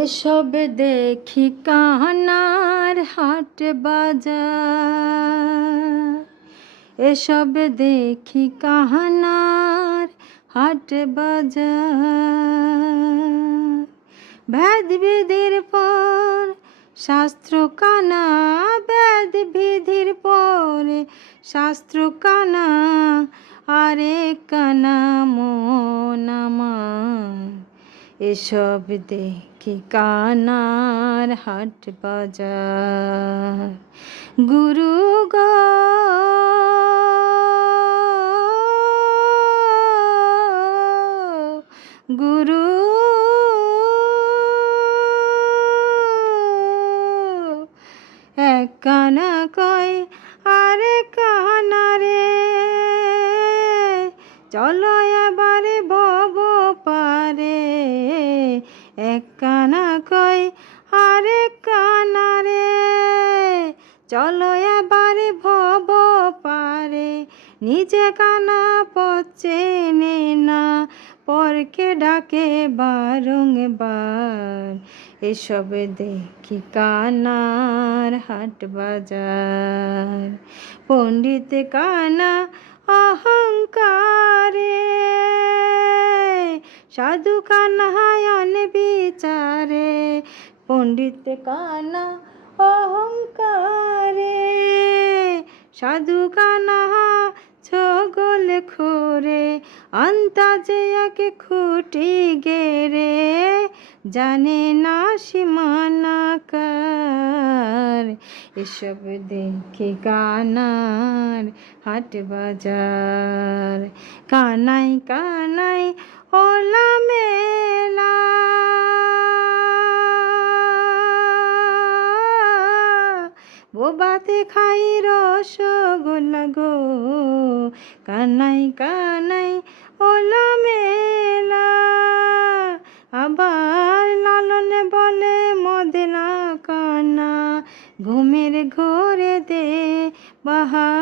এসব দেখি কানার হাট বাজার, এসব দেখি কাহানার হাট বাজার। ভেদ বিধির পর শাস্ত্র কানা, ভেদ বিধির পর শাস্ত্র কানা, আরে কানা মন আমার। এসব দেখি কানার হাট বাজার। গুরু গো গুরু এক কানা কয় আরে কানা রে, চলো এবারে ভব পারে। এক কানা কয় আরে কানা রে, চলো এবারে ভব পারে। নিজে কানা পথ চেনে না, পরকে ডাকে বারংবার। এসব দেখি কানার হাট বাজার। পণ্ডিত কানা অহংকারে, সাধু কানা অনবিচারে। পণ্ডিত কানা অহংকারে, সাধু কানা ছগল খোরে। আন্তাজে একে খুঁটি গেরে, জানে না সীমানাকার। এসব দেখি কানার হাট বাজার। কানাই কানাই ওলা মেলা, বোবাতে খাই রসগোল্লা গো। কানাই কানাই ওলা মেলা, আবার লালনে বলে মদনা কানা। ঘুমের ঘোরে দে বাহার।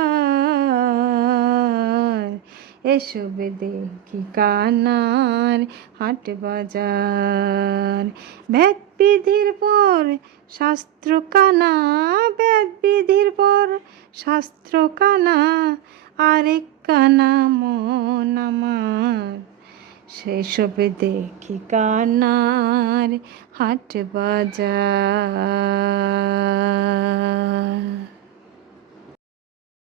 এসব দেখি কানার হাট বাজার। ভেদ বিধির পর শাস্ত্র কানা, ভেদ বিধির পর শাস্ত্র কানা, আরেক কানা মন আমার। সেসব দেখি কানার হাট বাজার।